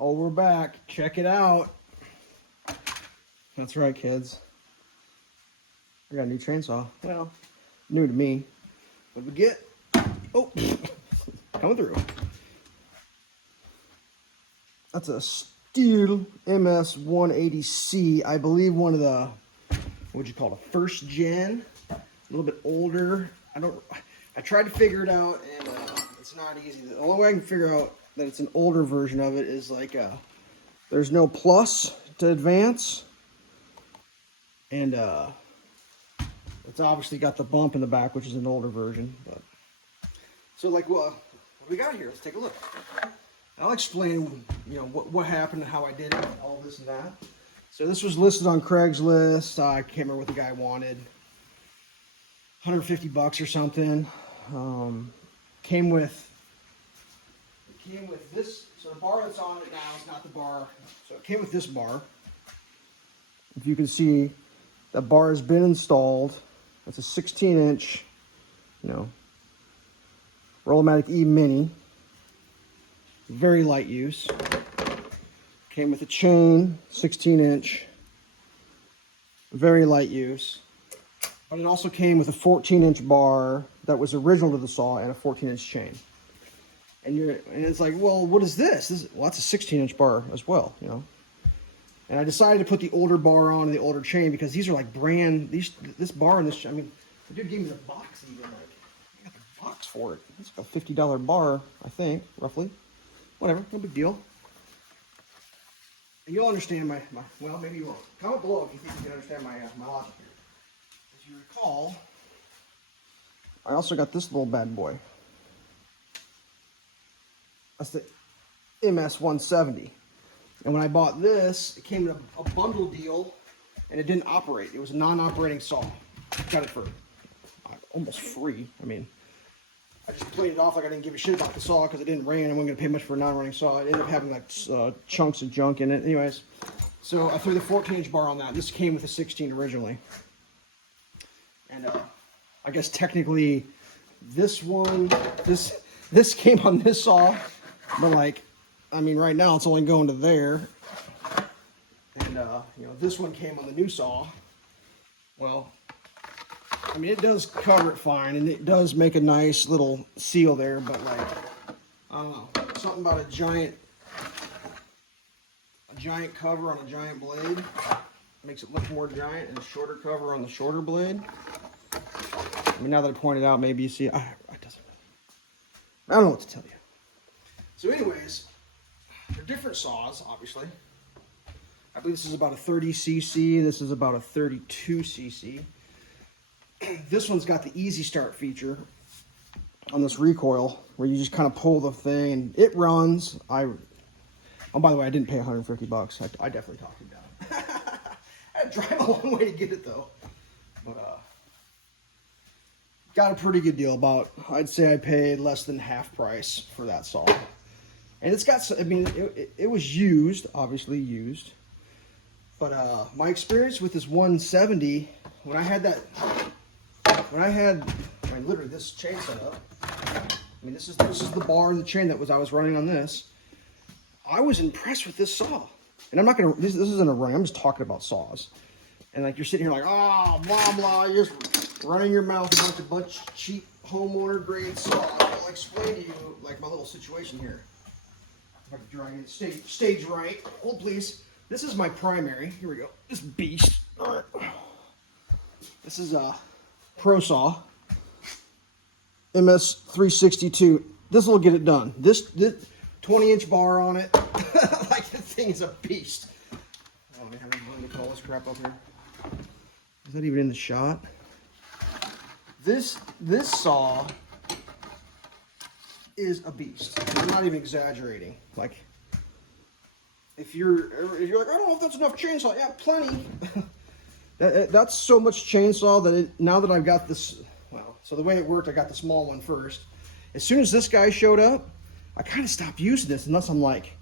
Oh, we're back. Check it out. That's right, kids. I got a new chainsaw. Well, new to me. What did we get? Oh, coming through. That's a Stihl MS-180C. I believe one of the, what'd you call it, first gen? A little bit older. I tried to figure it out, and it's not easy. The only way I can figure out that it's an older version of it is like, there's no plus to advance. And it's obviously got the bump in the back, which is an older version. But so, like, well, what do we got here? Let's take a look. I'll explain, you know, what happened and how I did it, and all this and that. So this was listed on Craigslist. I can't remember what the guy wanted. 150 bucks or something. Came with this. So the bar that's on it now is not the bar. So it came with this bar. If you can see, that bar has been installed. It's a 16-inch, you know, Rollomatic E Mini. Very light use. Came with a chain, 16-inch. Very light use. But it also came with a 14-inch bar that was original to the saw and a 14-inch chain. And it's like, well, what is this? Well, that's a 16-inch bar as well, you know. And I decided to put the older bar on and the older chain because these are like this bar and this, I mean, the dude gave me the box even, like, I got the box for it. It's like a $50 bar, I think, roughly. Whatever, no big deal. And you'll understand well, maybe you won't. Comment below if you think you can understand my logic here. As you recall, I also got this little bad boy. That's the MS-170. And when I bought this, it came in a bundle deal, and it didn't operate. It was a non-operating saw. Got it for almost free. I mean, I just played it off like I didn't give a shit about the saw because it didn't rain. I wasn't going to pay much for a non-running saw. It ended up having like chunks of junk in it. Anyways, so I threw the 14-inch bar on that. This came with a 16 originally. And I guess technically this came on this saw, but like, I mean, right now it's only going to there. And, you know, this one came on the new saw. Well, I mean, it does cover it fine, and it does make a nice little seal there, but like, I don't know, something about a giant cover on a giant blade makes it look more giant, and a shorter cover on the shorter blade. I mean, now that I pointed out, maybe you see, it doesn't really, I don't know what to tell you. So anyways, they're different saws, obviously. I believe this is about a 30cc. This is about a 32cc. This one's got the easy start feature on this recoil where you just kind of pull the thing and it runs. Oh, by the way, I didn't pay 150 bucks. I definitely talked it down. I had to drive a long way to get it though. But got a pretty good deal. I'd say I paid less than half price for that saw. And it's got, I mean, it was used, obviously used. But my experience with this 170, when I had literally this chain set up, I mean, this is the bar and the chain I was running on this. I was impressed with this saw. And I'm not gonna, this isn't a running, I'm just talking about saws. And like, you're sitting here like, oh, blah, blah, you're just running your mouth about a bunch of cheap homeowner grade saws. I'll explain to you, like, my little situation here. If I can drag in stage right. Hold please. This is my primary. Here we go. This beast. All right. This is a Pro Saw. MS-362. This will get it done. This 20-inch bar on it. Like, the thing is a beast. Oh, man, I'm going to call this crap up here. Is that even in the shot? This saw is a beast. I'm not even exaggerating. Like, if you're like, I don't know if that's enough chainsaw. Yeah, plenty. That's so much chainsaw that now that I've got this, well, so the way it worked, I got the small one first. As soon as this guy showed up, I kind of stopped using this unless I'm like,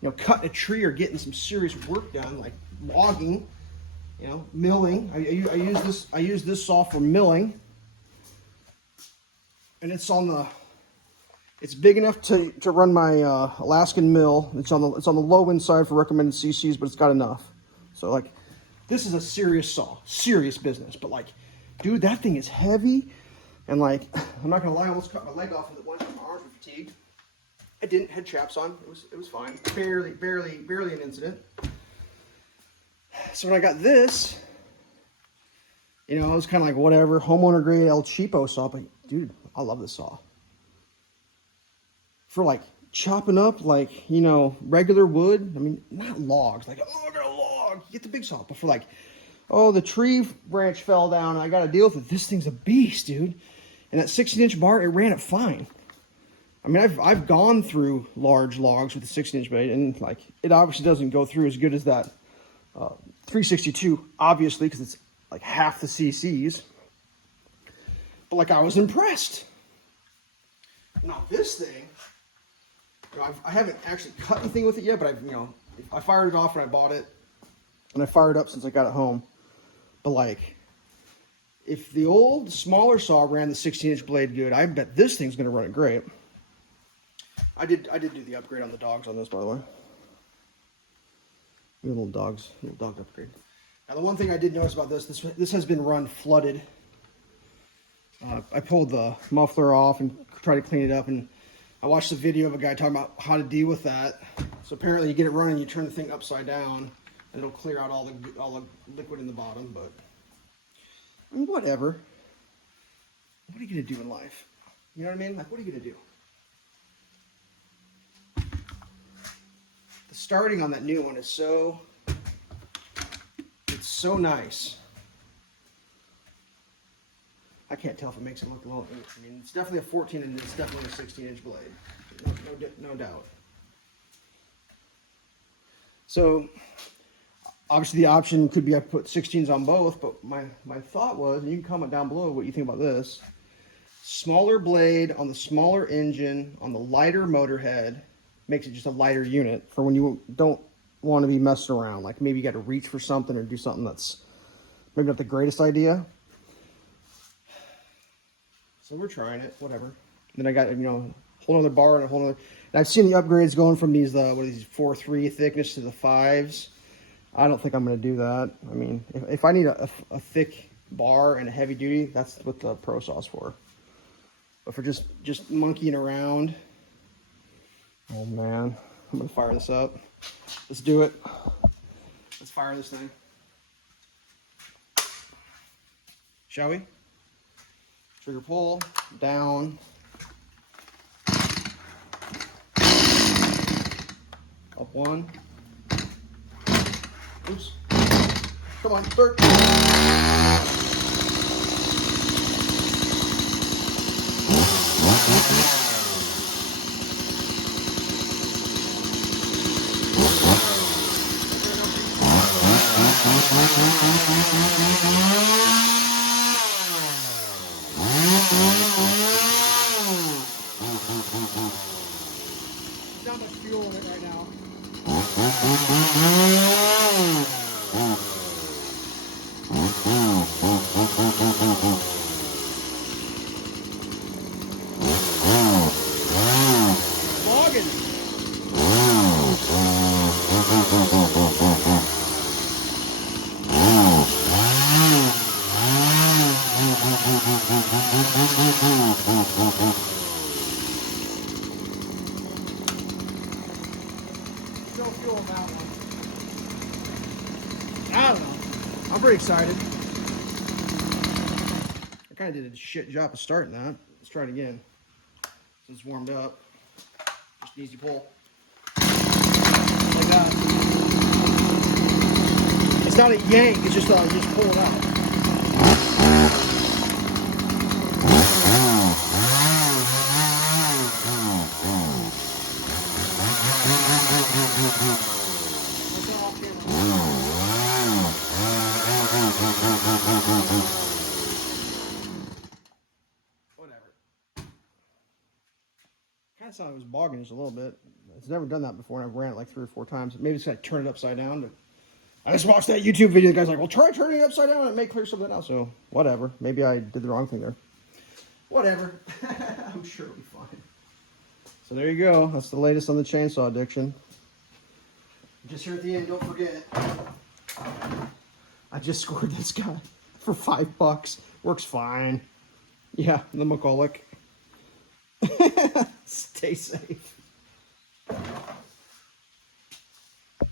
you know, cutting a tree or getting some serious work done, like logging, you know, milling. I use this saw for milling, and it's on the It's big enough to run my Alaskan mill. It's on the low end side for recommended CCs, but it's got enough. So like, this is a serious saw, serious business. But like, dude, that thing is heavy, and like, I'm not gonna lie, I almost cut my leg off with it once. My arms were fatigued. I didn't, had chaps on. It was fine. Barely an incident. So when I got this, you know, I was kind of like, whatever, homeowner grade El Cheapo saw, but dude, I love this saw. For like chopping up, like, you know, regular wood. I mean, not logs, like, oh, I got a log, you get the big saw. But for like, oh, the tree branch fell down and I got to deal with it. This thing's a beast, dude. And that 16-inch bar, it ran it fine. I mean, I've gone through large logs with a 16-inch blade, and like, it obviously doesn't go through as good as that 362, obviously, because it's like half the CCs. But like, I was impressed. Now this thing, you know, I haven't actually cut anything with it yet, but I fired it off when I bought it, and I fired it up since I got it home. But like, if the old smaller saw ran the 16-inch blade good, I bet this thing's gonna run it great. I did do the upgrade on the dogs on this, by the way. Little dog upgrade. Now the one thing I did notice about this has been run flooded. I pulled the muffler off and tried to clean it up, and I watched a video of a guy talking about how to deal with that. So apparently you get it running, you turn the thing upside down, and it'll clear out all the liquid in the bottom. But I mean, whatever. What are you gonna do in life? You know what I mean? Like, what are you gonna do? The starting on that new one is so nice. I can't tell if it makes it look a little. I mean, it's definitely a 14 and it's definitely a 16-inch blade. No doubt. So, obviously the option could be I put 16s on both, but my thought was, and you can comment down below what you think about this. Smaller blade on the smaller engine, on the lighter motor head, makes it just a lighter unit for when you don't want to be messing around. Like maybe you got to reach for something or do something that's maybe not the greatest idea. So we're trying it, whatever. And then I got, you know, a whole other bar and a whole other. And I've seen the upgrades going from these, what are these, 4.3 thickness to the 5s. I don't think I'm going to do that. I mean, if I need a thick bar and a heavy duty, that's what the Pro Saw's for. But for just monkeying around, oh man, I'm going to fire this up. Let's do it. Let's fire this thing. Shall we? Trigger pull, down. Up one. Oops. Come on, start. Not much fuel in it right now. Logging. No fuel on that one. I don't know. I'm pretty excited. I kind of did a shit job of starting that. Let's try it again. So it's warmed up. Just an easy pull. Like that. It's not a yank, it's just just pull it out. Whatever. Kind of sounded like it was bogging just a little bit. It's never done that before, and I've ran it like 3 or 4 times. Maybe it's got to turn it upside down. But I just watched that YouTube video. The guy's like, well, try turning it upside down and it may clear something out. So, whatever. Maybe I did the wrong thing there. Whatever. I'm sure it'll be fine. So there you go. That's the latest on the chainsaw addiction. Just here at the end, don't forget, I just scored this guy for $5. Works fine. Yeah, the McCulloch. Stay safe.